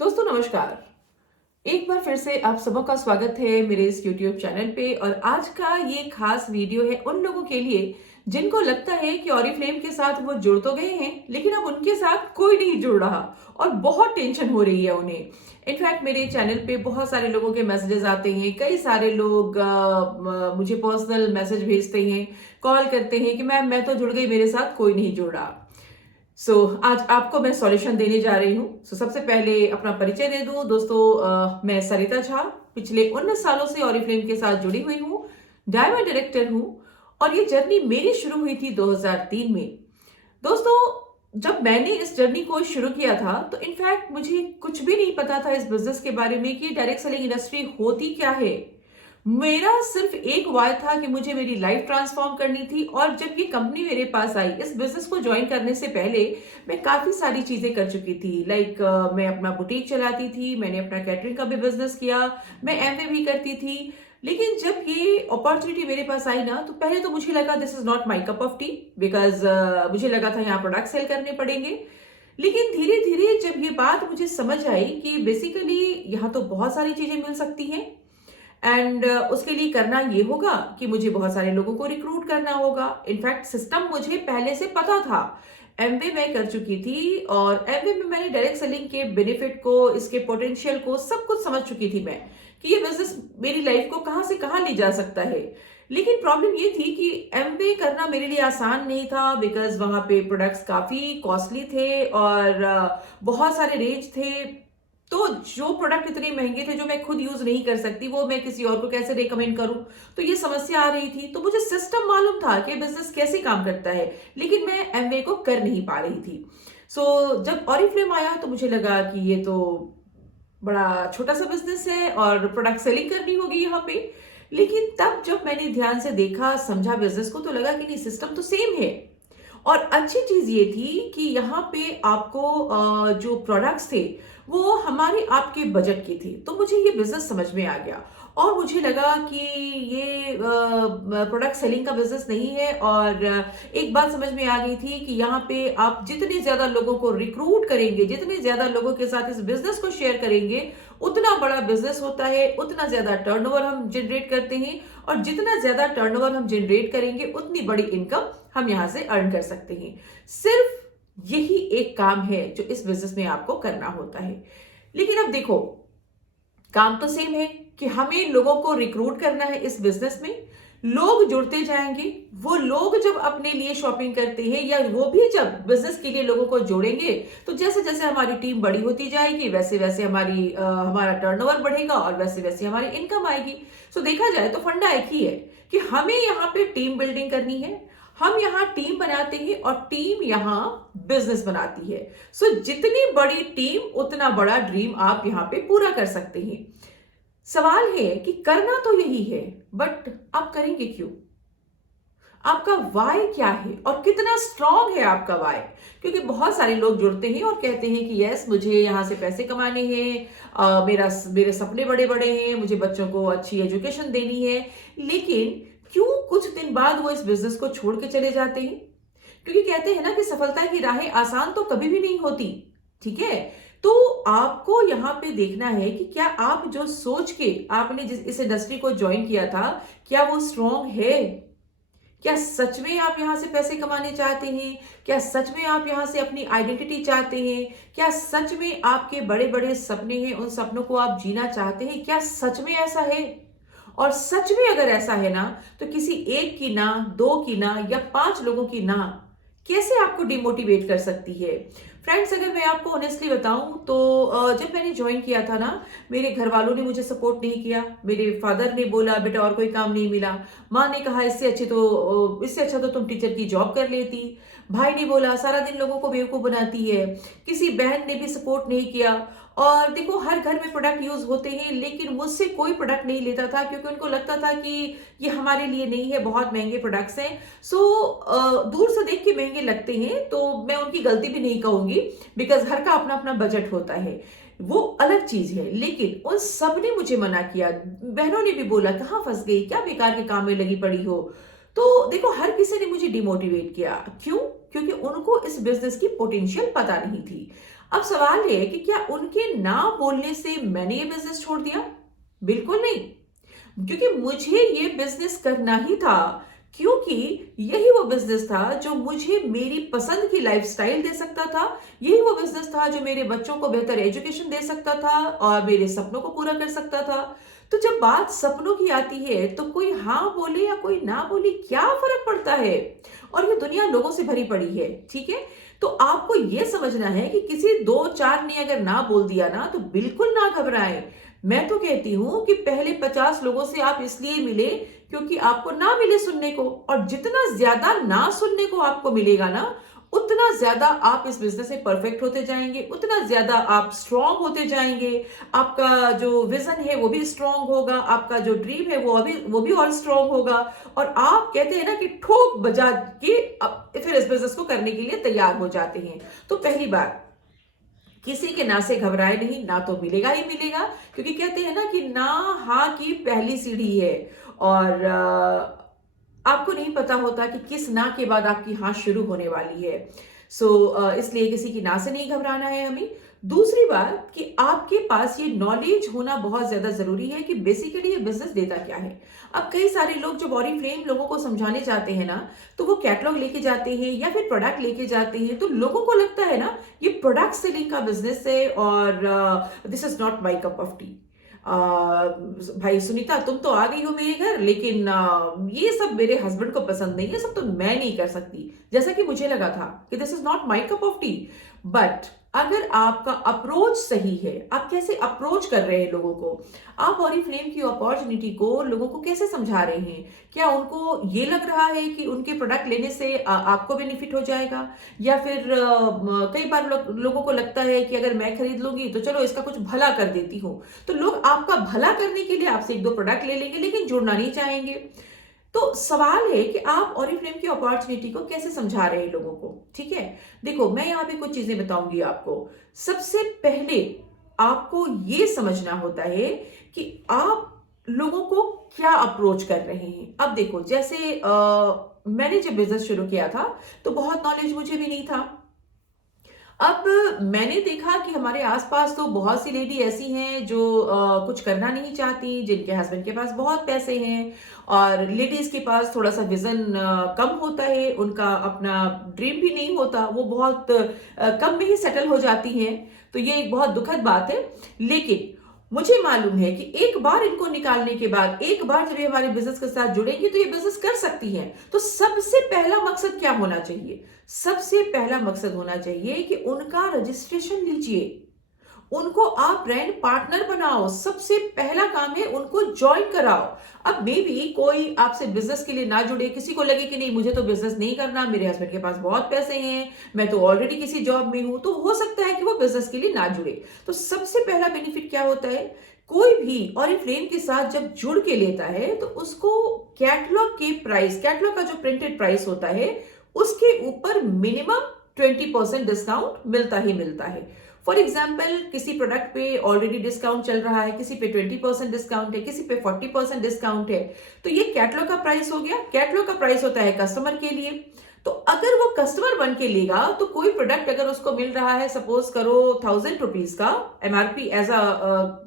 दोस्तों नमस्कार। एक बार फिर से आप सबों का स्वागत है मेरे इस YouTube चैनल पे। और आज का ये खास वीडियो है उन लोगों के लिए जिनको लगता है कि ऑरिफ्लेम के साथ वो जुड़ तो गए हैं, लेकिन अब उनके साथ कोई नहीं जुड़ रहा और बहुत टेंशन हो रही है उन्हें। इनफैक्ट मेरे चैनल पे बहुत सारे लोगों के मैसेजेस आते हैं, कई सारे लोग मुझे पर्सनल मैसेज भेजते हैं, कॉल करते हैं कि मैं तो जुड़ गई, मेरे साथ कोई नहीं जुड़ रहा। आज आपको मैं सॉल्यूशन देने जा रही हूँ। सबसे पहले अपना परिचय दे दूं दोस्तों। मैं सरिता झा पिछले 19 सालों से ऑरिफ्लेम के साथ जुड़ी हुई हूँ, डायमंड डायरेक्टर हूँ। और ये जर्नी मेरी शुरू हुई थी 2003 में। दोस्तों, जब मैंने इस जर्नी को शुरू किया था तो इनफैक्ट मुझे कुछ भी नहीं पता था इस बिजनेस के बारे में कि डायरेक्ट सेलिंग इंडस्ट्री होती क्या है। मेरा सिर्फ एक वाय था कि मुझे मेरी लाइफ ट्रांसफॉर्म करनी थी। और जब ये कंपनी मेरे पास आई, इस बिजनेस को ज्वाइन करने से पहले मैं काफी सारी चीजें कर चुकी थी। मैं अपना बुटीक चलाती थी, मैंने अपना कैटरिंग का भी बिजनेस किया, मैं एमवे भी करती थी। लेकिन जब ये अपॉर्चुनिटी मेरे पास आई ना, तो पहले तो मुझे लगा this is not my cup of T, because मुझे लगा था यहाँ प्रोडक्ट सेल करने पड़ेंगे। लेकिन धीरे धीरे जब ये बात मुझे समझ आई कि बेसिकली यहाँ तो बहुत सारी चीजें मिल सकती हैं, एंड उसके लिए करना ये होगा कि मुझे बहुत सारे लोगों को रिक्रूट करना होगा। इनफैक्ट सिस्टम मुझे पहले से पता था, एमबीए मैं कर चुकी थी और एमबीए में मैंने डायरेक्ट सेलिंग के बेनिफिट को, इसके पोटेंशियल को सब कुछ समझ चुकी थी मैं कि ये बिजनेस मेरी लाइफ को कहां से कहां ले जा सकता है। लेकिन प्रॉब्लम ये थी कि एमबीए करना मेरे लिए आसान नहीं था, बिकॉज वहां पे प्रोडक्ट्स काफी कॉस्टली थे और बहुत सारे रेंज थे। तो जो प्रोडक्ट इतने महंगे थे जो मैं खुद यूज नहीं कर सकती, वो मैं किसी और को कैसे रेकमेंड करूं। तो ये समस्या आ रही थी। तो मुझे सिस्टम मालूम था कि बिजनेस कैसे काम करता है, लेकिन मैं एमवे को कर नहीं पा रही थी। जब ऑरिफ्लेम आया तो मुझे लगा कि ये तो बड़ा छोटा सा बिजनेस है और प्रोडक्ट सेलिंग करनी होगी यहाँ पे। लेकिन तब जब मैंने ध्यान से देखा, समझा बिजनेस को, तो लगा कि नहीं, सिस्टम तो सेम है। और अच्छी चीज ये थी कि यहाँ पे आपको जो प्रोडक्ट्स थे वो हमारे आपके बजट के थे। तो मुझे ये बिजनेस समझ में आ गया और मुझे लगा कि ये प्रोडक्ट सेलिंग का बिजनेस नहीं है। और एक बात समझ में आ गई थी कि यहाँ पे आप जितने ज्यादा लोगों को रिक्रूट करेंगे, जितने ज्यादा लोगों के साथ इस बिजनेस को शेयर करेंगे, उतना बड़ा बिजनेस होता है, उतना ज्यादा टर्नओवर हम जनरेट करते हैं। और जितना ज्यादा टर्नओवर हम जनरेट करेंगे, उतनी बड़ी इनकम हम यहां से अर्न कर सकते हैं। सिर्फ यही एक काम है जो इस बिजनेस में आपको करना होता है। लेकिन अब देखो, काम तो सेम है कि हमें लोगों को रिक्रूट करना है इस बिजनेस में। लोग जुड़ते जाएंगे, वो लोग जब अपने लिए शॉपिंग करते हैं या वो भी जब बिजनेस के लिए लोगों को जोड़ेंगे, तो जैसे जैसे हमारी टीम बड़ी होती जाएगी, वैसे वैसे हमारा टर्नओवर बढ़ेगा और वैसे वैसे हमारी इनकम आएगी। देखा जाए तो फंडा एक ही है कि हमें यहाँ पे टीम बिल्डिंग करनी है। हम यहाँ टीम बनाते हैं और टीम यहाँ बिजनेस बनाती है। जितनी बड़ी टीम, उतना बड़ा ड्रीम आप यहाँ पे पूरा कर सकते हैं। सवाल है कि करना तो यही है, बट आप करेंगे क्यों? आपका वाई क्या है और कितना स्ट्रांग है आपका वाई? क्योंकि बहुत सारे लोग जुड़ते हैं और कहते हैं कि यस, मुझे यहाँ से पैसे कमाने हैं, मेरे सपने बड़े बड़े हैं, मुझे बच्चों को अच्छी एजुकेशन देनी है। लेकिन क्यों कुछ दिन बाद वो इस बिजनेस को छोड़ के चले जाते हैं? क्योंकि कहते हैं ना कि सफलता की राहें आसान तो कभी भी नहीं होती। ठीक है, तो आपको यहाँ पे देखना है कि क्या आप जो सोच के आपने जिस इस इंडस्ट्री को ज्वाइन किया था, क्या वो स्ट्रांग है? क्या सच में आप यहां से पैसे कमाने चाहते हैं? क्या सच में आप यहां से अपनी आइडेंटिटी चाहते हैं? क्या सच में आपके बड़े बड़े सपने हैं, उन सपनों को आप जीना चाहते हैं? क्या सच में ऐसा है? और सच में अगर ऐसा है ना, तो किसी एक की ना, दो की ना, या 5 लोगों की ना कैसे आपको डिमोटिवेट कर सकती है? फ्रेंड्स, अगर मैं आपको ऑनेस्टली बताऊं तो जब मैंने ज्वाइन किया था ना, मेरे घर वालों ने मुझे सपोर्ट नहीं किया। मेरे फादर ने बोला बेटा और कोई काम नहीं मिला। माँ ने कहा इससे अच्छा तो तुम टीचर की जॉब कर लेती। भाई ने बोला सारा दिन लोगों को बेवकूफ बनाती है। किसी बहन ने भी सपोर्ट नहीं किया। और देखो, हर घर में प्रोडक्ट यूज होते हैं, लेकिन मुझसे कोई प्रोडक्ट नहीं लेता था क्योंकि उनको लगता था कि ये हमारे लिए नहीं है, बहुत महंगे प्रोडक्ट्स हैं। दूर से देख के महंगे लगते हैं, तो मैं उनकी गलती भी नहीं कहूंगी, बिकॉज हर का अपना अपना बजट होता है, वो अलग चीज है। लेकिन उन सब ने मुझे मना किया। बहनों ने भी बोला कहाँ फंस गई, क्या बेकार के काम में लगी पड़ी हो। तो देखो, हर किसी ने मुझे डिमोटिवेट किया। क्यों? क्योंकि उनको इस बिजनेस की पोटेंशियल पता नहीं थी। अब सवाल ये है कि क्या उनके ना बोलने से मैंने ये बिजनेस छोड़ दिया? बिल्कुल नहीं, क्योंकि मुझे ये बिजनेस करना ही था, क्योंकि यही वो बिजनेस था जो मुझे मेरी पसंद की लाइफस्टाइल दे सकता था। यही वो बिजनेस था जो मेरे बच्चों को बेहतर एजुकेशन दे सकता था और मेरे सपनों को पूरा कर सकता था। तो जब बात सपनों की आती है तो कोई हाँ बोले या कोई ना बोले क्या फर्क पड़ता है? और ये दुनिया लोगों से भरी पड़ी है, ठीक है? तो आपको ये समझना है कि किसी दो चार ने अगर ना बोल दिया ना तो बिल्कुल ना घबराएं। मैं तो कहती हूं कि पहले 50 लोगों से आप इसलिए मिले क्योंकि आपको ना मिले सुनने को, और जितना ज्यादा ना सुनने को आपको मिलेगा ना, उतना ज्यादा आप इस बिजनेस में परफेक्ट होते जाएंगे, उतना ज्यादा आप स्ट्रांग होते जाएंगे। आपका जो विजन है वो भी स्ट्रांग होगा, आपका जो ड्रीम है वो भी और स्ट्रांग होगा, और आप कहते हैं ना कि ठोक बजा के फिर इस बिजनेस को करने के लिए तैयार हो जाते हैं। तो पहली बात, किसी के ना से घबराए नहीं, ना तो मिलेगा ही मिलेगा, क्योंकि कहते हैं ना कि ना हाँ की पहली सीढ़ी है, और आपको नहीं पता होता कि किस ना के बाद आपकी हाँ शुरू होने वाली है। इसलिए किसी की ना से नहीं घबराना है हमें। दूसरी बात कि आपके पास ये नॉलेज होना बहुत ज्यादा जरूरी है कि बेसिकली ये बिजनेस देता क्या है। अब कई सारे लोग जब ऑरिफ्लेम लोगों को समझाने जाते हैं ना, तो वो कैटलॉग लेके जाते हैं या फिर प्रोडक्ट लेके जाते हैं, तो लोगों को लगता है ना ये प्रोडक्ट सेलिंग का बिजनेस है और this is not my cup of T. भाई सुनीता, तुम तो आ गई हो मेरे घर, लेकिन ये सब मेरे हस्बैंड को पसंद नहीं, ये सब तो मैं नहीं कर सकती। जैसा कि मुझे लगा था कि this is not my cup of T. But अगर आपका अप्रोच सही है, आप कैसे अप्रोच कर रहे हैं लोगों को, आप ऑरिफ्लेम की अपॉर्चुनिटी को लोगों को कैसे समझा रहे हैं, क्या उनको ये लग रहा है कि उनके प्रोडक्ट लेने से आपको बेनिफिट हो जाएगा, या फिर कई बार लोगों को लगता है कि अगर मैं खरीद लूंगी तो चलो इसका कुछ भला कर देती हूँ, तो लोग आपका भला करने के लिए आपसे एक दो प्रोडक्ट ले लेंगे लेकिन जुड़ना नहीं चाहेंगे। तो सवाल है कि आप ऑरिफ्लेम की अपॉर्चुनिटी को कैसे समझा रहे हैं लोगों को, ठीक है? देखो, मैं यहाँ पे कुछ चीजें बताऊंगी आपको। सबसे पहले आपको ये समझना होता है कि आप लोगों को क्या अप्रोच कर रहे हैं। अब देखो, जैसे मैंने जब बिजनेस शुरू किया था तो बहुत नॉलेज मुझे भी नहीं था। अब मैंने देखा कि हमारे आसपास तो बहुत सी लेडी ऐसी हैं जो कुछ करना नहीं चाहती, जिनके हस्बैंड के पास बहुत पैसे हैं, और लेडीज के पास थोड़ा सा विजन कम होता है, उनका अपना ड्रीम भी नहीं होता, वो बहुत कम में ही सेटल हो जाती हैं। तो ये एक बहुत दुखद बात है। लेकिन मुझे मालूम है कि एक बार इनको निकालने के बाद, एक बार जब ये हमारे बिजनेस के साथ जुड़ेंगे तो ये बिजनेस कर सकती हैं। तो सबसे पहला मकसद क्या होना चाहिए? सबसे पहला मकसद होना चाहिए कि उनका रजिस्ट्रेशन लीजिए, उनको आप ब्रांड पार्टनर बनाओ। सबसे पहला काम है उनको ज्वाइन कराओ। अब मे बी कोई आपसे बिजनेस के लिए ना जुड़े, किसी को लगे कि नहीं मुझे तो बिजनेस नहीं करना, मेरे हस्बैंड के पास बहुत पैसे हैं, मैं तो ऑलरेडी किसी जॉब में हूं, तो हो सकता है कि वो बिजनेस के लिए ना जुड़े। तो सबसे पहला बेनिफिट क्या होता है, कोई भी ऑरिफ्लेम के साथ जब जुड़ के लेता है तो उसको कैटलॉग के प्राइस, कैटलॉग का जो प्रिंटेड प्राइस होता है उसके ऊपर मिनिमम 20% डिस्काउंट मिलता ही मिलता है। फॉर एग्जाम्पल, किसी प्रोडक्ट पे ऑलरेडी डिस्काउंट चल रहा है, किसी पे 20% डिस्काउंट है, किसी पे 40% डिस्काउंट है, तो ये कैटलॉग का प्राइस हो गया। कैटलॉग का प्राइस होता है कस्टमर के लिए। तो अगर वो कस्टमर बन के लेगा तो कोई प्रोडक्ट अगर उसको मिल रहा है, सपोज करो 1000 रुपीज का MRP, as a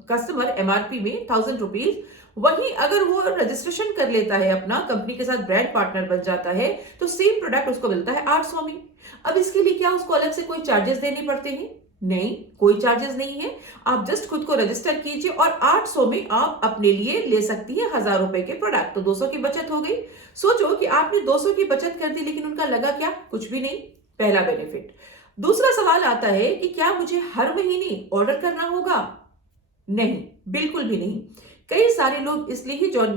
customer MRP में 1000 रुपीज, वहीं अगर वो रजिस्ट्रेशन कर लेता है, अपना कंपनी के साथ ब्रांड पार्टनर बन जाता है, तो सेम प्रोडक्ट उसको मिलता है 800 में। अब इसके लिए क्या उसको अलग से कोई चार्जेस देने पड़ते हैं? नहीं, कोई चार्जेस नहीं है। आप जस्ट खुद को रजिस्टर कीजिए और 800 में आप अपने लिए ले सकती है 1000 रुपए के प्रोडक्ट, तो 200 की बचत हो गई। सोचो कि आपने 200 की बचत कर दी, लेकिन उनका लगा क्या? कुछ भी नहीं। पहला बेनिफिट। दूसरा सवाल आता है कि क्या मुझे हर महीने ऑर्डर करना होगा? नहीं, बिल्कुल भी नहीं। कई सारे लोग इसलिए ही ज्वाइन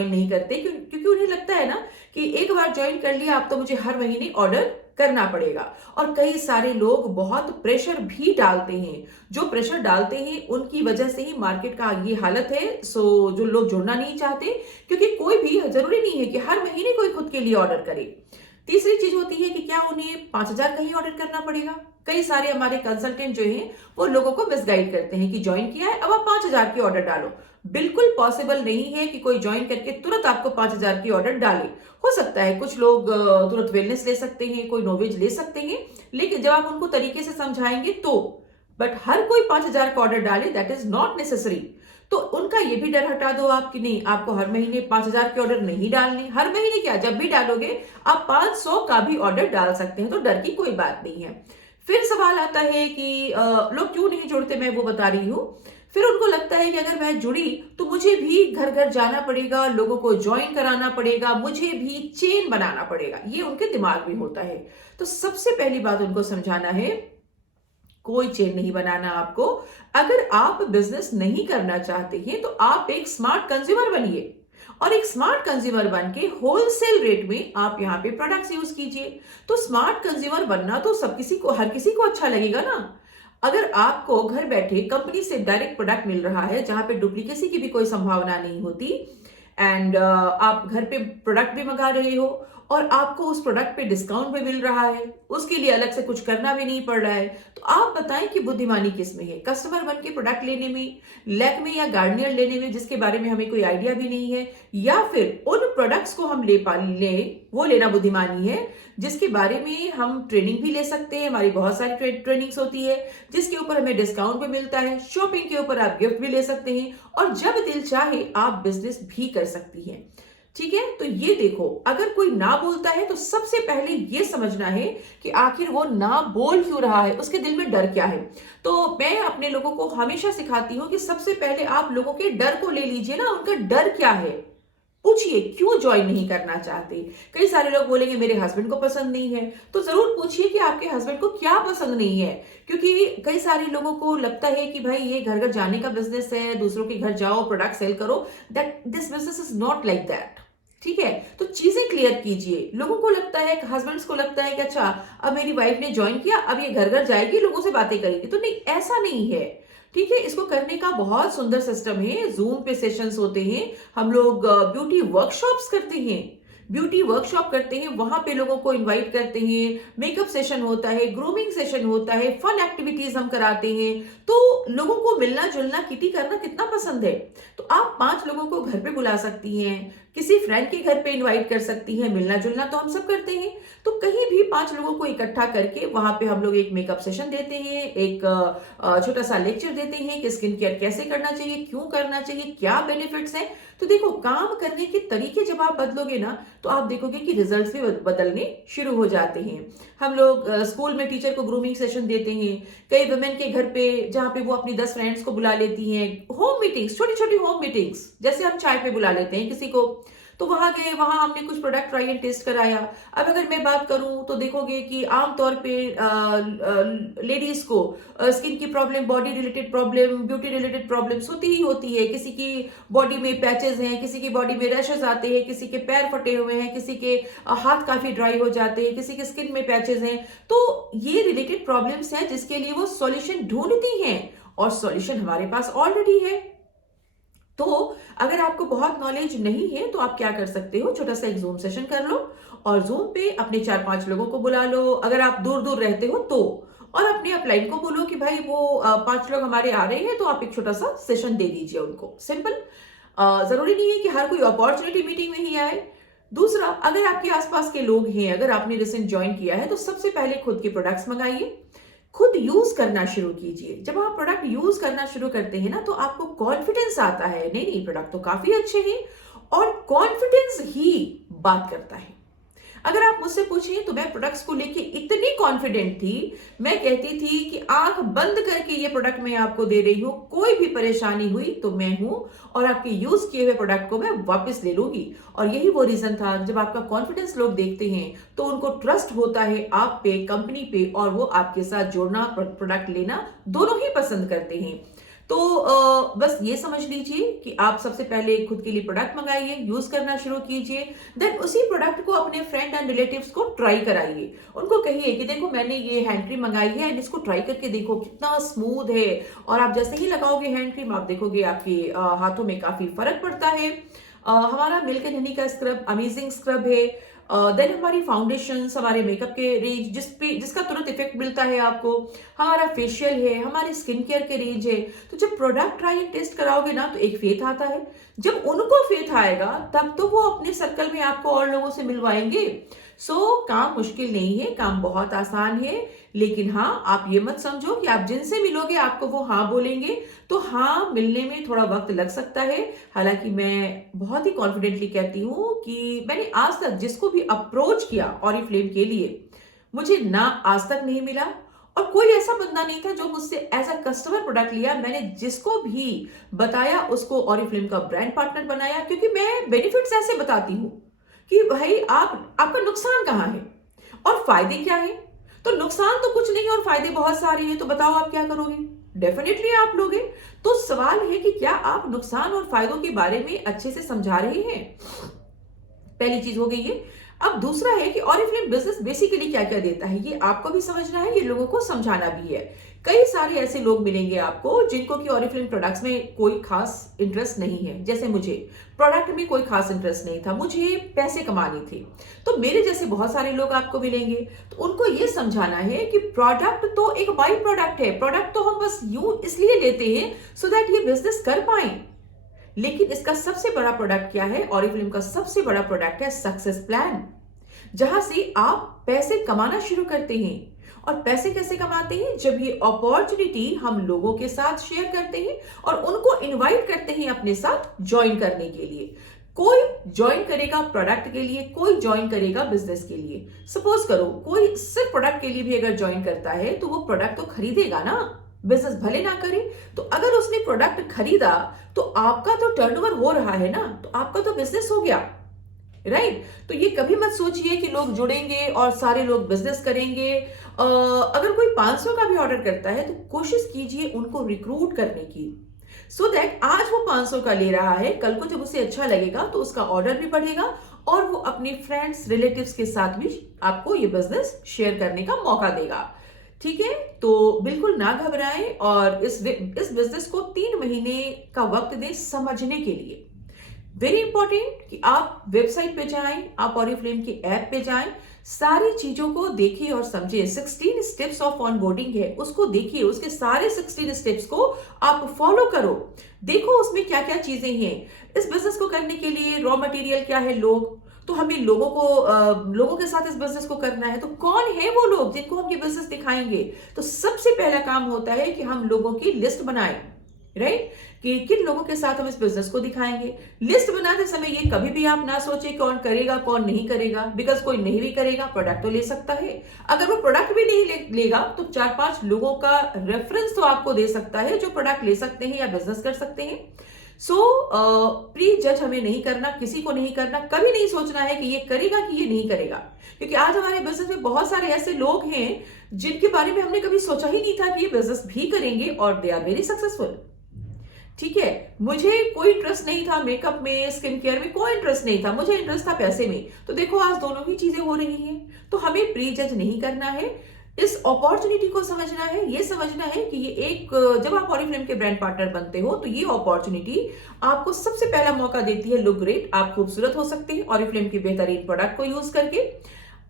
नहीं करते क्योंकि उन्हें लगता है ना कि एक बार ज्वाइन कर लिया अब तो मुझे हर महीने ऑर्डर करना पड़ेगा। और कई सारे लोग बहुत प्रेशर भी डालते हैं। जो प्रेशर डालते हैं उनकी वजह से ही मार्केट का ये हालत है। जो लोग जुड़ना नहीं चाहते, क्योंकि कोई भी जरूरी नहीं है कि हर महीने कोई खुद के लिए ऑर्डर करे। तीसरी चीज होती है कि क्या उन्हें 5000 का ही ऑर्डर करना पड़ेगा? कई सारे हमारे कंसल्टेंट जो हैं वो लोगों को मिसगाइड करते हैं कि ज्वाइन किया है अब आप 5000 की ऑर्डर डालो। बिल्कुल पॉसिबल नहीं है कि कोई ज्वाइन करके तुरंत आपको 5000 की ऑर्डर डाले। हो सकता है कुछ लोग तुरंत वेलनेस ले सकते हैं, कोई नॉनवेज ले सकते हैं, लेकिन जब आप उनको तरीके से समझाएंगे तो बट हर कोई 5,000 का ऑर्डर डाले, दैट इज नॉट नेसेसरी। तो उनका ये भी डर हटा दो आप कि नहीं, आपको हर महीने 5,000 के ऑर्डर नहीं डालने। हर महीने क्या, जब भी डालोगे आप 500 का भी ऑर्डर डाल सकते हैं, तो डर की कोई बात नहीं है। फिर सवाल आता है कि लोग क्यों नहीं जुड़ते, मैं वो बता रही हूँ। फिर उनको लगता है कि अगर मैं जुड़ी तो मुझे भी घर घर जाना पड़ेगा, लोगों को ज्वाइन कराना पड़ेगा, मुझे भी चेन बनाना पड़ेगा, ये उनके दिमाग में होता है। तो सबसे पहली बात उनको समझाना है, कोई चेन नहीं बनाना आपको। अगर आप बिजनेस नहीं करना चाहते हैं तो आप एक स्मार्ट कंज्यूमर बनिए, और एक स्मार्ट कंज्यूमर बन के होलसेल रेट में आप यहाँ पे प्रोडक्ट्स यूज कीजिए। तो स्मार्ट कंज्यूमर बनना तो सब किसी को, हर किसी को अच्छा लगेगा ना। अगर आपको घर बैठे कंपनी से डायरेक्ट प्रोडक्ट मिल रहा है जहां पे डुप्लीकेसी की भी कोई संभावना नहीं होती, एंड आप घर पे प्रोडक्ट भी मंगा रहे हो और आपको उस प्रोडक्ट पे डिस्काउंट भी मिल रहा है, उसके लिए अलग से कुछ करना भी नहीं पड़ रहा है, तो आप बताएं कि बुद्धिमानी किस में है? कस्टमर बन के प्रोडक्ट लेने में, लैक्मे या गार्नियर लेने में जिसके बारे में हमें कोई आइडिया भी नहीं है, या फिर उन प्रोडक्ट्स को हम ले वो लेना बुद्धिमानी है जिसके बारे में हम ट्रेनिंग भी ले सकते हैं। हमारी बहुत सारी ट्रेनिंग्स होती है जिसके ऊपर हमें डिस्काउंट भी मिलता है, शॉपिंग के ऊपर आप गिफ्ट भी ले सकते हैं, और जब दिल चाहे आप बिजनेस भी कर सकती हैं। ठीक है, तो ये देखो, अगर कोई ना बोलता है तो सबसे पहले ये समझना है कि आखिर वो ना बोल क्यों रहा है, उसके दिल में डर क्या है। तो मैं अपने लोगों को हमेशा सिखाती हूं कि सबसे पहले आप लोगों के डर को ले लीजिए ना, उनका डर क्या है, पूछिए क्यों ज्वाइन नहीं करना चाहते। कई सारे लोग बोलेंगे मेरे हस्बैंड को पसंद नहीं है, तो जरूर पूछिए कि आपके हस्बैंड को क्या पसंद नहीं है। क्योंकि कई सारे लोगों को लगता है कि भाई ये घर घर जाने का बिजनेस है, दूसरों के घर जाओ प्रोडक्ट सेल करो, that this business is not like that. ठीक है, तो चीजें क्लियर कीजिए। लोगों को लगता है, हस्बैंड्स को लगता है कि अच्छा अब मेरी वाइफ ने ज्वाइन किया, अब ये घर घर जाएगी, लोगों से बातें करेगी, तो नहीं, ऐसा नहीं है। ठीक है, इसको करने का बहुत सुंदर सिस्टम है। जूम पे सेशंस होते हैं, हम लोग ब्यूटी वर्कशॉप्स करते हैं, ब्यूटी वर्कशॉप करते हैं, वहां पे लोगों को इनवाइट करते हैं, मेकअप सेशन होता है, ग्रूमिंग सेशन होता है, फन एक्टिविटीज हम कराते हैं। तो लोगों को मिलना जुलना, किटी करना कितना पसंद है। तो आप 5 लोगों को घर पे बुला सकती हैं, किसी फ्रेंड के घर पे इनवाइट कर सकती हैं, मिलना जुलना तो हम सब करते हैं। तो कहीं भी 5 लोगों को इकट्ठा करके वहां पे हम लोग एक मेकअप सेशन देते हैं, एक छोटा सा लेक्चर देते हैं कि स्किन केयर कैसे करना चाहिए, क्यों करना चाहिए, क्या बेनिफिट्स हैं। तो देखो, काम करने के तरीके जब आप बदलोगे ना, तो आप देखोगे कि रिजल्ट्स भी बदलने शुरू हो जाते हैं। हम लोग स्कूल में टीचर को ग्रूमिंग सेशन देते हैं, कई वुमेन के घर पे जहां पे वो अपनी 10 फ्रेंड्स को बुला लेती हैं, होम मीटिंग्स, छोटी छोटी होम मीटिंग्स, जैसे हम चाय पे बुला लेते हैं किसी को, तो वहां गए, वहां हमने कुछ प्रोडक्ट ट्राई एंड टेस्ट कराया। अब अगर मैं बात करूं तो देखोगे कि आमतौर पे लेडीज को स्किन की problem, body related problem, beauty related problems होती ही होती है। किसी की बॉडी में पैचेस हैं, किसी की बॉडी में रैशेस आते हैं, किसी के पैर फटे हुए हैं, किसी के हाथ काफी ड्राई हो जाते हैं, किसी के स्किन में पैचेस हैं। तो ये रिलेटेड प्रॉब्लम्स हैं जिसके लिए वो सॉल्यूशन ढूंढती हैं, और सॉल्यूशन हमारे पास ऑलरेडी है। तो अगर आपको बहुत नॉलेज नहीं है तो आप क्या कर सकते हो, छोटा सा एक जूम सेशन कर लो, और जूम पे अपने 4-5 लोगों को बुला लो, अगर आप दूर दूर रहते हो तो, और अपने अपलाइन को बोलो कि भाई वो 5 लोग हमारे आ रहे हैं, तो आप एक छोटा सा सेशन दे दीजिए उनको। सिंपल, जरूरी नहीं है कि हर कोई अपॉर्चुनिटी मीटिंग में ही आए। दूसरा, अगर आपके आसपास के लोग हैं, अगर आपने रिसेंट ज्वाइन किया है, तो सबसे पहले खुद के प्रोडक्ट्स मंगाइए, खुद यूज करना शुरू कीजिए। जब आप प्रोडक्ट यूज करना शुरू करते हैं ना, तो आपको कॉन्फिडेंस आता है, नहीं नहीं प्रोडक्ट तो काफी अच्छे हैं, और कॉन्फिडेंस ही बात करता है। अगर आप मुझसे पूछें तो मैं प्रोडक्ट्स को लेके इतनी कॉन्फिडेंट थी, मैं कहती थी कि आंख बंद करके ये प्रोडक्ट मैं आपको दे रही हूं, कोई भी परेशानी हुई तो मैं हूं, और आपके यूज किए हुए प्रोडक्ट को मैं वापस ले लूंगी। और यही वो रीजन था, जब आपका कॉन्फिडेंस लोग देखते हैं तो उनको ट्रस्ट होता है आप पे, कंपनी पे, और वो आपके साथ जुड़ना, प्रोडक्ट लेना दोनों ही पसंद करते हैं। तो बस ये समझ लीजिए कि आप सबसे पहले खुद के लिए प्रोडक्ट मंगाइए, यूज करना शुरू कीजिए, देन उसी प्रोडक्ट को अपने फ्रेंड एंड रिलेटिव्स को ट्राई कराइए। उनको कहिए कि देखो मैंने ये हैंड क्रीम मंगाई है एंड इसको ट्राई करके देखो कितना स्मूथ है, और आप जैसे ही लगाओगे हैंड क्रीम आप देखोगे आपके हाथों में काफी फर्क पड़ता है। हमारा मिल्क एंड हनी का स्क्रब अमेजिंग स्क्रब है। देन हमारी फाउंडेशन, हमारे मेकअप के रेंज जिसका तुरंत इफेक्ट मिलता है आपको, हमारा फेशियल है, हमारे स्किन केयर के रेंज है। तो जब प्रोडक्ट ट्राई एंड टेस्ट कराओगे ना, तो एक फेथ आता है। जब उनको फेथ आएगा तब तो वो अपने सर्कल में आपको और लोगों से मिलवाएंगे। काम मुश्किल नहीं है, काम बहुत आसान है। लेकिन हाँ, आप ये मत समझो कि आप जिनसे मिलोगे आपको वो हाँ बोलेंगे। तो हाँ, मिलने में थोड़ा वक्त लग सकता है। हालांकि मैं बहुत ही कॉन्फिडेंटली कहती हूँ कि मैंने आज तक जिसको भी अप्रोच किया ऑरिफ्लेम के लिए, मुझे ना आज तक नहीं मिला और कोई ऐसा बंदा नहीं था जो मुझसे एज अ कस्टमर प्रोडक्ट लिया। मैंने जिसको भी बताया उसको ऑरिफ्लेम का ब्रांड पार्टनर बनाया, क्योंकि मैं बेनिफिट्स ऐसे बताती हूँ कि भाई आपका नुकसान कहाँ है और फायदे क्या है। तो नुकसान तो कुछ नहीं और फायदे बहुत सारे हैं, तो बताओ आप क्या करोगे? डेफिनेटली आप लोगे। तो सवाल है कि क्या आप नुकसान और फायदों के बारे में अच्छे से समझा रहे हैं? पहली चीज हो गई ये। अब दूसरा है कि ऑरिफ्लेम बिजनेस बेसिकली क्या क्या देता है, ये आपको भी समझना है, ये लोगों को समझाना भी है। कई सारे ऐसे लोग मिलेंगे आपको जिनको कि ऑरिफ्लेम प्रोडक्ट्स में कोई खास इंटरेस्ट नहीं है। जैसे मुझे प्रोडक्ट में कोई खास इंटरेस्ट नहीं था, मुझे पैसे कमाने थे। तो मेरे जैसे बहुत सारे लोग आपको मिलेंगे, तो उनको ये समझाना है कि प्रोडक्ट तो एक बाई प्रोडक्ट है। प्रोडक्ट तो हम बस यूं इसलिए लेते हैं सो दैट ये बिजनेस कर पाए। लेकिन इसका सबसे बड़ा प्रोडक्ट क्या है? ऑरिफ्लेम का सबसे बड़ा प्रोडक्ट है सक्सेस प्लान, जहां से आप पैसे कमाना शुरू करते हैं। और पैसे कैसे कमाते हैं? जब ये अपॉर्चुनिटी हम लोगों के साथ शेयर करते हैं और उनको इनवाइट करते हैं अपने साथ ज्वाइन करने के लिए। कोई ज्वाइन करेगा प्रोडक्ट के लिए, कोई ज्वाइन करेगा बिजनेस के लिए। सपोज करो कोई सिर्फ प्रोडक्ट के लिए भी अगर ज्वाइन करता है तो वो प्रोडक्ट तो खरीदेगा ना, बिजनेस भले ना करे। तो अगर उसने प्रोडक्ट खरीदा तो आपका तो टर्नओवर हो रहा है ना, तो आपका तो बिजनेस हो गया, राइट? तो ये कभी मत सोचिए कि लोग जुड़ेंगे और सारे लोग बिजनेस करेंगे। अगर कोई 500 का भी ऑर्डर करता है तो कोशिश कीजिए उनको रिक्रूट करने की, सो दैट आज वो 500 का ले रहा है, कल को जब उसे अच्छा लगेगा तो उसका ऑर्डर भी बढ़ेगा और वो अपने फ्रेंड्स रिलेटिव्स के साथ भी आपको ये बिजनेस शेयर करने का मौका देगा। ठीक है, तो बिल्कुल ना घबराएं और इस बिजनेस को 3 महीने का वक्त दें समझने के लिए। वेरी इंपॉर्टेंट कि आप वेबसाइट पे जाएं, आप ऑरिफ्लेम के ऐप पे जाएं, सारी चीजों को देखिए और समझिए। 16 स्टेप्स ऑफ ऑनबोर्डिंग है, उसको देखिए, उसके सारे 16 स्टेप्स को आप फॉलो करो। देखो उसमें क्या क्या चीजें हैं। इस बिजनेस को करने के लिए रॉ मटेरियल क्या है? लोग। तो हमें लोगों के साथ इस बिजनेस को करना है, तो कौन है वो लोग जिनको हम ये बिजनेस दिखाएंगे? तो सबसे पहला काम होता है कि हम लोगों की लिस्ट बनाएं, राइट? कि किन लोगों के साथ हम इस बिजनेस को दिखाएंगे। लिस्ट बनाते समय ये कभी भी आप ना सोचे कौन करेगा कौन नहीं करेगा, बिकॉज कोई नहीं भी करेगा प्रोडक्ट तो ले सकता है। अगर वो प्रोडक्ट भी नहीं लेगा तो 4-5 लोगों का रेफरेंस तो आपको दे सकता है जो प्रोडक्ट ले सकते हैं या बिजनेस कर सकते हैं। प्री जज हमें नहीं करना, किसी को नहीं करना, कभी नहीं सोचना है कि ये करेगा कि ये नहीं करेगा। क्योंकि आज हमारे बिजनेस में बहुत सारे ऐसे लोग हैं जिनके बारे में हमने कभी सोचा ही नहीं था कि ये बिजनेस भी करेंगे और दे आर वेरी सक्सेसफुल। ठीक है, मुझे कोई इंटरेस्ट नहीं था मेकअप में, स्किन केयर में, कोई इंटरेस्ट नहीं था, मुझे इंटरेस्ट था पैसे में। तो देखो आज दोनों ही चीजें हो रही हैं। तो हमें प्री जज नहीं करना है, इस अपॉर्चुनिटी को समझना है, ये समझना है कि ये एक, जब आप ऑरिफ्लेम के ब्रांड पार्टनर बनते हो तो ये अपॉर्चुनिटी आपको सबसे पहला मौका देती है लुक ग्रेट। आप खूबसूरत हो सकते हैं ऑरिफ्लेम के बेहतरीन प्रोडक्ट को यूज करके।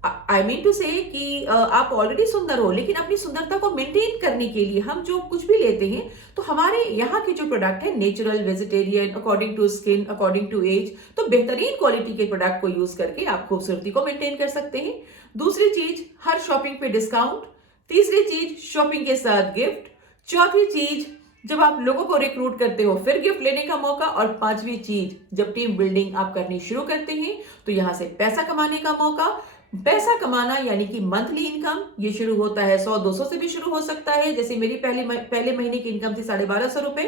आई मीन टू से कि आप ऑलरेडी सुंदर हो, लेकिन अपनी सुंदरता को मेंटेन करने के लिए हम जो कुछ भी लेते हैं, तो हमारे यहाँ के जो प्रोडक्ट है natural, vegetarian, according to skin, according to age, तो बेहतरीन क्वालिटी के प्रोडक्ट को यूज करके आप खूबसूरती को मेंटेन कर सकते हैं। दूसरी चीज, हर शॉपिंग पे डिस्काउंट। तीसरी चीज, शॉपिंग के साथ गिफ्ट। चौथी चीज, जब आप लोगों को रिक्रूट करते हो फिर गिफ्ट लेने का मौका। और पांचवी चीज, जब टीम बिल्डिंग आप करनी शुरू करते हैं तो यहां से पैसा कमाने का मौका। पैसा कमाना यानी कि मंथली इनकम, ये शुरू होता है 100-200 से भी शुरू हो सकता है। जैसे मेरी पहले महीने की इनकम थी 1250 रुपए।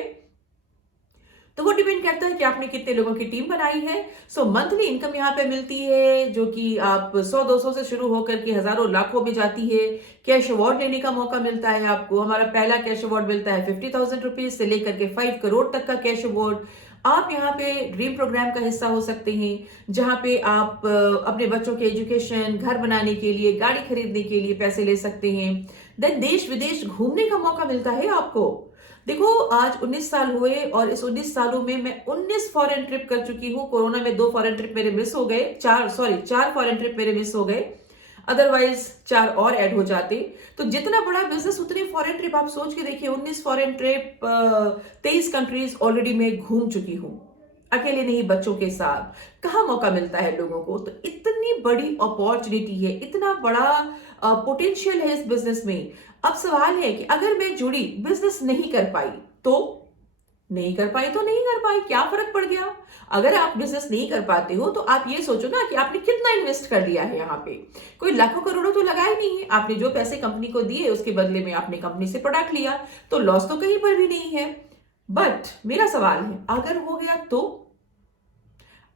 तो वो डिपेंड करता है कि आपने कितने लोगों की टीम बनाई है। मंथली इनकम यहाँ पे मिलती है जो कि आप 100-200 से शुरू होकर के हजारों लाखों में जाती है। कैश अवार्ड लेने का मौका मिलता है आपको। हमारा पहला कैश अवार्ड मिलता है 50,000 रुपीज से लेकर के 5 करोड़ तक का कैश अवार्ड। आप यहाँ पे ड्रीम प्रोग्राम का हिस्सा हो सकते हैं, जहां पे आप अपने बच्चों के एजुकेशन, घर बनाने के लिए, गाड़ी खरीदने के लिए पैसे ले सकते हैं। देन देश विदेश घूमने का मौका मिलता है आपको। देखो आज 19 साल हुए और इस 19 सालों में मैं 19 फॉरेन ट्रिप कर चुकी हूँ। कोरोना में 2 फॉरेन ट्रिप मेरे मिस हो गए, 4 फॉरेन ट्रिप मेरे मिस हो गए, अदरवाइज 4 और ऐड हो जाते। तो जितना बड़ा बिजनेस उतने फॉरेन ट्रिप। आप सोच के देखिए, 19 फॉरेन ट्रिप, 23 कंट्रीज ऑलरेडी मैं घूम चुकी हूँ। अकेले नहीं, बच्चों के साथ कहाँ मौका मिलता है लोगों को। तो इतनी बड़ी अपॉर्चुनिटी है, इतना बड़ा पोटेंशियल है इस बिजनेस में। अब सवाल है कि अगर मैं जुड़ी, बिजनेस नहीं कर पाई तो नहीं कर पाई, तो नहीं कर पाई, क्या फर्क पड़ गया। अगर आप बिजनेस नहीं कर पाते हो तो आप ये सोचो ना कि आपने कितना इन्वेस्ट कर दिया है। यहाँ पे कोई लाखों करोड़ों तो लगा ही नहीं है। आपने जो पैसे कंपनी को दिए उसके बदले में आपने कंपनी से प्रोडक्ट लिया, तो लॉस तो कहीं पर भी नहीं है। बट मेरा सवाल है, अगर हो गया तो,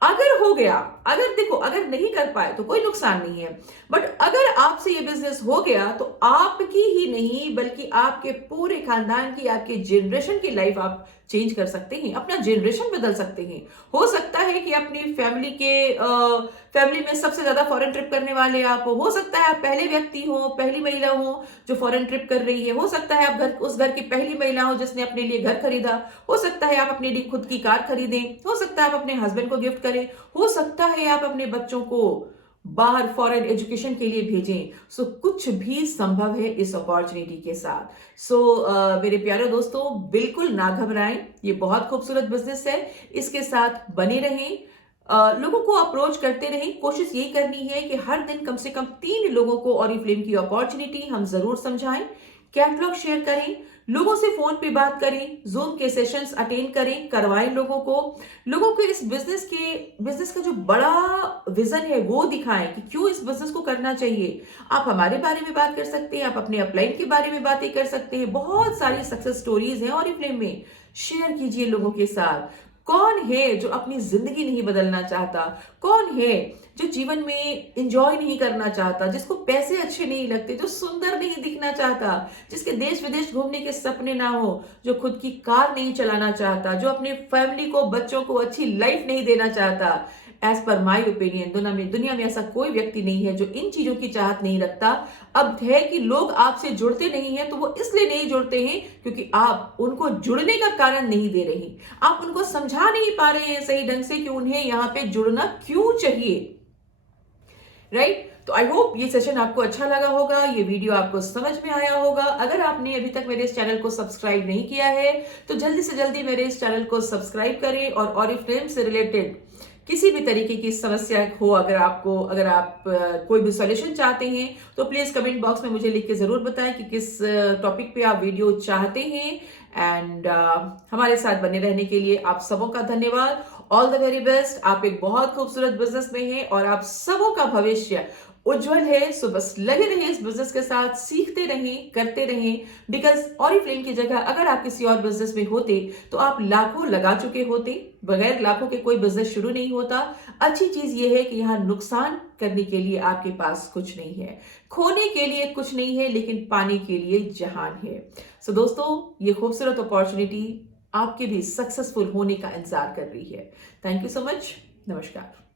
अगर हो गया, अगर देखो, अगर नहीं कर पाए तो कोई नुकसान नहीं है। बट अगर आपसे ये बिजनेस हो गया तो आपकी ही नहीं बल्कि आपके पूरे खानदान की, आपके जनरेशन की लाइफ आप चेंज कर सकते हैं, अपना जनरेशन बदल सकते हैं। हो सकता है कि अपनी फैमिली में सबसे ज्यादा फॉरेन ट्रिप करने वाले आप हो सकता है आप पहले व्यक्ति हो, पहली महिला हो जो फॉरेन ट्रिप कर रही है। हो सकता है आप उस घर की पहली महिला हो जिसने अपने लिए घर खरीदा। हो सकता है आप अपने लिए खुद की कार खरीदें। हो सकता है आप अपने हस्बैंड को गिफ्ट करें। हो सकता है आप अपने बच्चों को बाहर फॉरेन एजुकेशन के लिए भेजें। सो कुछ भी संभव है इस अपॉर्चुनिटी के साथ। मेरे प्यारे दोस्तों, बिल्कुल ना घबराएं, ये बहुत खूबसूरत बिजनेस है, इसके साथ बने रहें। लोगों को अप्रोच करते रहें। कोशिश यही करनी है कि हर दिन कम से कम 3 लोगों को ऑरिफ्लेम की अपॉर्चुनिटी हम जरूर समझाएं। कैटलॉग शेयर करें, लोगों से फोन पे बात करें, जूम के सेशंस अटेंड करें, करवाएं लोगों को इस बिजनेस का जो बड़ा विजन है वो दिखाएं कि क्यों इस बिजनेस को करना चाहिए। आप हमारे बारे में बात कर सकते हैं, आप अपने अपलाइन के बारे में बातें कर सकते हैं। बहुत सारी सक्सेस स्टोरीज हैं ऑरिफ्लेम में, शेयर कीजिए लोगों के साथ। कौन है जो अपनी जिंदगी नहीं बदलना चाहता, कौन है जो जीवन में एंजॉय नहीं करना चाहता, जिसको पैसे अच्छे नहीं लगते, जो सुंदर नहीं दिखना चाहता, जिसके देश विदेश घूमने के सपने ना हो, जो खुद की कार नहीं चलाना चाहता, जो अपनी फैमिली को, बच्चों को अच्छी लाइफ नहीं देना चाहता। एज पर माई ओपिनियन दुनिया में ऐसा कोई व्यक्ति नहीं है जो इन चीजों की चाहत नहीं रखता। अब है कि लोग आपसे जुड़ते नहीं है तो वो इसलिए नहीं जुड़ते हैं क्योंकि आप उनको जुड़ने का कारण नहीं दे रहे, आप उनको समझा नहीं पा रहे हैं सही ढंग से कि उन्हें यहाँ पे जुड़ना क्यों चाहिए। राइट? तो आई होप ये सेशन आपको अच्छा लगा होगा, ये वीडियो आपको समझ में आया होगा। अगर आपने अभी तक मेरे इस चैनल को सब्सक्राइब नहीं किया है तो जल्दी से जल्दी मेरे इस चैनल को सब्सक्राइब करें और ऑरिफ्लेम से रिलेटेड किसी भी तरीके की समस्या हो, अगर आप कोई भी सॉल्यूशन चाहते हैं तो प्लीज कमेंट बॉक्स में मुझे लिख के जरूर बताएं कि किस टॉपिक पे आप वीडियो चाहते हैं। एंड हमारे साथ बने रहने के लिए आप सबों का धन्यवाद। All the very best. आप एक बहुत खूबसूरत बिजनेस में हैं और आप सबों का भविष्य उज्जवल है। सो बस लगे रहिए इस बिजनेस के साथ, सीखते रहें, करते रहें। बिकॉज ऑरिफ्लेम की जगह अगर आप किसी और बिजनेस में होते तो आप लाखों लगा चुके होते। बगैर लाखों के कोई बिजनेस शुरू नहीं होता। अच्छी चीज ये है कि यहाँ नुकसान करने के लिए आपके पास कुछ नहीं है, खोने के लिए कुछ नहीं है, लेकिन पाने के लिए जहान है। सो दोस्तों, ये खूबसूरत अपॉर्चुनिटी आपके भी सक्सेसफुल होने का इंतजार कर रही है। Thank you so much. नमस्कार।